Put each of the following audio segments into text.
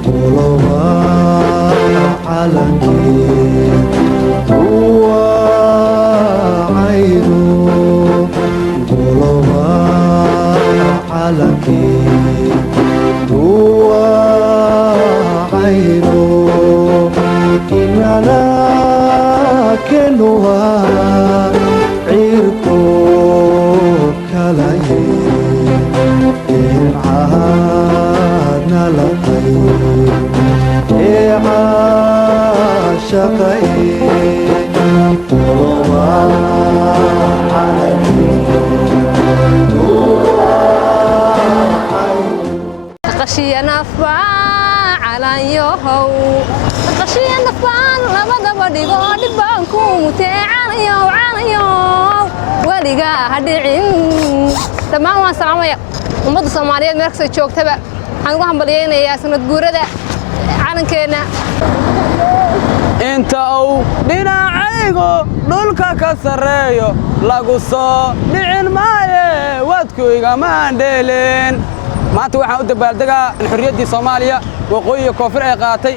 قلوبا عالمي هو عينو قلوبا عالمي هو عينو إننا كنوا عيركو كلاي إن عادنا لقي عاشقي قلوبا عالمي قشينا فعلا يهو قشينا فعلا لبدا بديغو دبانكو متعانيو عانيو وليغا هدعين تمام waan salaamaya ummadda Soomaaliyeed meel kasta joogtaba waxaan ugu hambalyeeynaa sanad guurada calankeena inta uu dhinacaygo dhulka ka sareeyo lagu soo dhicin maaye wadkooyga maandheeleen maanta waxaan u dabaaldegaa xorriyaddii Soomaaliya waqooyi iyo koonfur ay qaatay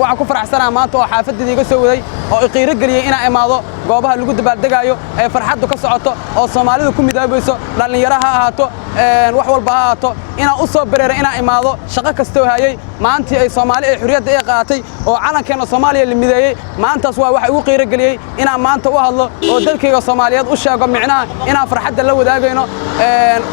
waxaan ku faraxsanahay maanta oo xaafaddeedii iga soo waday oo qiiro galiyay inaan imaado goobaha lagu dabaaldegayo ee farxaddu ka socoto oo Soomaalidu ku midaabayso dhalinyaro ha ahaato wax walba ha ahaato inaan u soo bareeray inaan imaado shaqo kasta oo hayay maantii ay Soomaali ay xorriyadda ay qaatay oo calankeena Soomaaliya la mideeyay maantaas waa wax igu qiiro galiyay inaan maanta u hadlo oo dalkayga Soomaaliyeed u sheego micnaha inaan farxadda la wadaagayno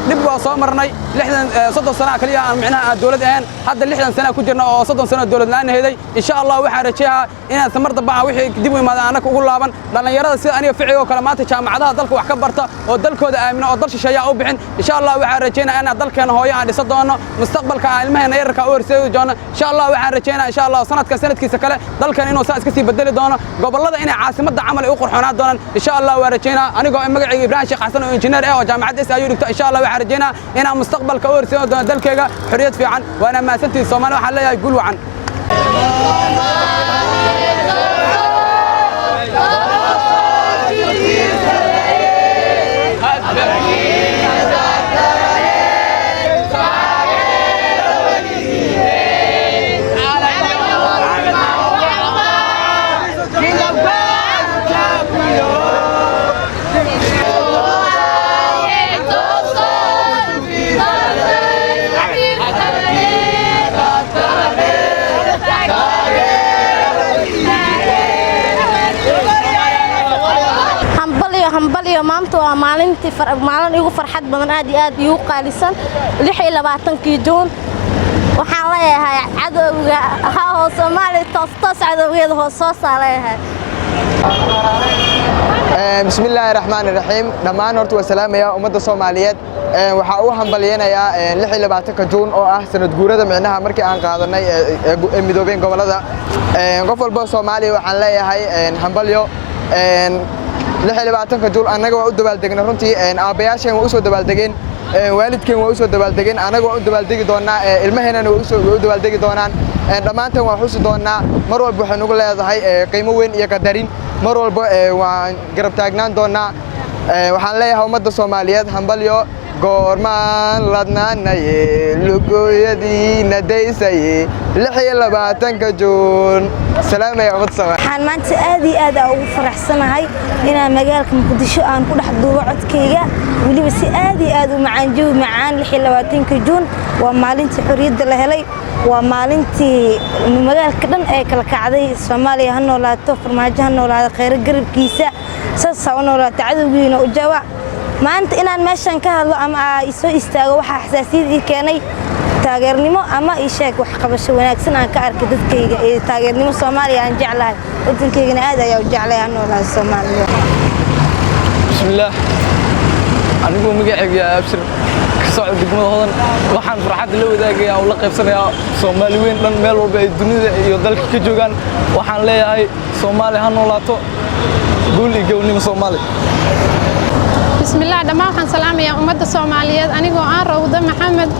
dib waa soo marnay 30 sano kaliya aan micnaha dawlad ahaan hadda 60 sano ku jirna oo 30 sano dawlad la'aan heeday insha Allah waxaan rajaynayaa inaan samar daba wixii dib u imaado anaka ugu laaban dhalinyarada sida aniga ficiga oo kale maanta jaamacadaha dalka wax ka barta oo dalkooda aamina oo dal shisheeya u bixin insha Allah waxaan rajaynayaa in dalkeena hooyo aan dhiso doono mustaqbalka ilmaheena yarka oo horseedi doono insha Allah waxaan rajaynayaa insha Allah sanadkiisa kale dalkan inuu saas iska sii bedeli doono gobolada inay caasimadda camal ay u qurxoonaa doonaan insha Allah waxaan rajaynayaa anigoo magacayga Ibrahim Sheekh Xasan oo injineer ah oo jaamacadda SIU dhigto insha Allah waxaan rajaynayaa inaan mustaqbalka u horseedi doono dalkayga xorriyad fiican waana maasantii Soomaali waxaan leeyahay guul wacan hambalyo maanta waa maalin igu farxad badan aad iyo aad igu qaalisan 26 Juun waxaan leeyahay cadowga ha Soomaali toos cadowgeeda hoos soo saaleeyahay bismillaahir rahmaanir rahiim dhamaan horta waa salaamaya ummadda Soomaaliyeed waxa uu hambalyeeynaya 26 Juun oo ah sanad guurada micnaha markii aan qaadanay midoobeen gobolada qof walba Soomaali waxaan leeyahay hambalyo 26 Juun anaga waa u dabaaldegna runtii aabayaasheen waa u soo dabaaldegeen waalidkeen waa u soo dabaaldegeen anaga waa u dabaaldegi doonaa ilmaheena waa u dabaaldegi doonaan dhamaantan waa xusi doonaa mar walba waxaan ugu leedahay qiimo weyn iyo qadarin mar walba waan garab taagnaan doonaa waxaan leeyahay ummadda Soomaaliyeed hambalyo goormaan ladnaanaye lugooyadiina daysaye 26 Juun salaamay ummadda Soomaaliyeed waxaan maanta aad iyo aad ugu faraxsanahay inaan magaalka Muqdisho aan ku dhex duubo codkayga waliba si aad iyo aad u macaan 26 Juun waa maalintii xorriyadda la helay waa maalintii magaalka dhan ay kala kacday Soomaaliya ha noolaato farmaajo ha noolaado khayr garabkiisa saas oo noolaato cadowgiina u jawaab maanta inaan meeshan ka hadlo ama soo istaago waxa xasaasiyad ii keenay taageernimo ama ii sheeg wax qabasho wanaagsan aan ka arkay dadkayga ee taageernimo Soomaaliya aan jeclahay waddankaygana aad ayaan u jeclahay noolaa Soomaaliya bismillaah anigu magacayga abshir ka soo degmada hodan waxaan farxad la wadaagayaa oo la qaybsanayaa Soomaali weyn dhan meel walba ay dunida iyo dalka ka joogan waxaan leeyahay Soomaali ha noolaato guul iyo gownimo Soomaali بسم الله دما waxaan salaamayaa ummadda Soomaaliyeed anigoo aan Rawda Maxamed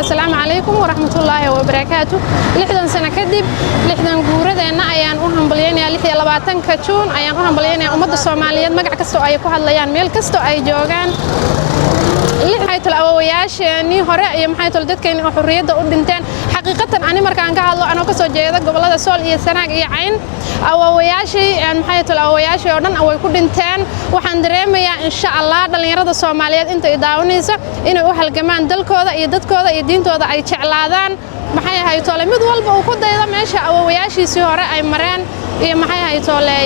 assalaamu calaykum waraxmatullaahi wabarakaatuh 60 sano kadib 60 guuradeena ayaan u hambalyeynaa 26 Juun ayaan u hambalyeynaa ummadda Soomaaliyeed magac kasta oo ay ku hadlayaan meel kasta oo ay joogaan maxay tol awowayaasheenii hore iyo maxay tol dadkeen oo xorriyadda u dhinteen xaq xaqiiqatan ani markaan ka hadlo anoo ka soo jeeda gobolada Sool iyo Sanaag iyo Cayn awoowayaashii maxay tahay awoowayaashii oo dhan way ku dhinteen waxaan dareemayaa insha Allah dhalinyarada Soomaaliyeed inta ay daawanayso inay u halgamaan dalkooda iyo dadkooda iyo diintooda ay jeclaadaan maxay ahayd tole mid walba uu ku daydo meesha awoowayaashiisii hore ay mareen iyo maxay ahayd tole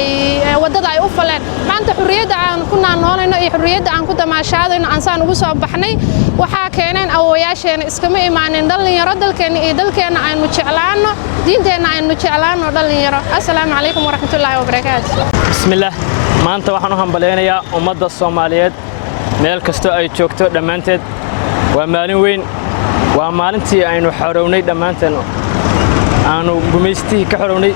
wadada ay u faleen maanta xurriyadda aan ku naanoonayno iyo xurriyadda aan ku damaashaadayno aan saan ugu soo baxnay waxa keeneen awoowayaasheena iskama imaanin dhalinyaro dalkeena iyo dalkeena aynu jeclaano diinteena aynu jeclaano dhalinyaro assalaamu calaykum waraxmatullaahi wabarakaatuh bismillaah maanta waxaan u hambaleynayaa ummadda Soomaaliyeed meel kasto ay joogto dhamaanteed waa maalin weyn waa maalintii aynu xorownay dhamaanteen aanu gumeystii ka xorownay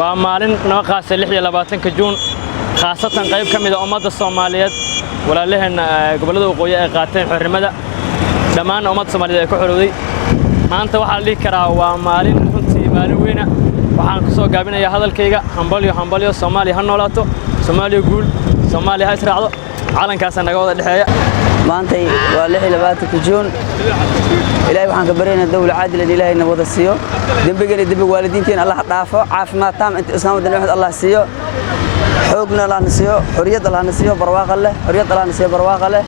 waa maalin noo qaasay 26 Juun khaasatan qayb kamid ah ummadda Soomaaliyeed walaalaheena gobolada waqooyi ay qaateen xornimada dhammaan ummadda Soomaaliyeed ay ku xorowday maanta waxa la dhigi karaa waa maalin runtii maalin weyn waxaan ku soo gaabinayaa hadalkayga hambalyo Soomaaliya ha noolaato Soomaaliya guul Soomaaliya ha israacdo calankaas naga wada dhaxeeya maanta waa 26 Juun ilaahay waxaan ka baryaynaa dawlad caadil ah ilaahayna wada siiyo dambigeena dib waalidiinteena Allah dhaafo caafimaad taam inta islaamada Allah siiyo xoogna Allah siiyo xurriyad Allah siiyo barwaaqo leh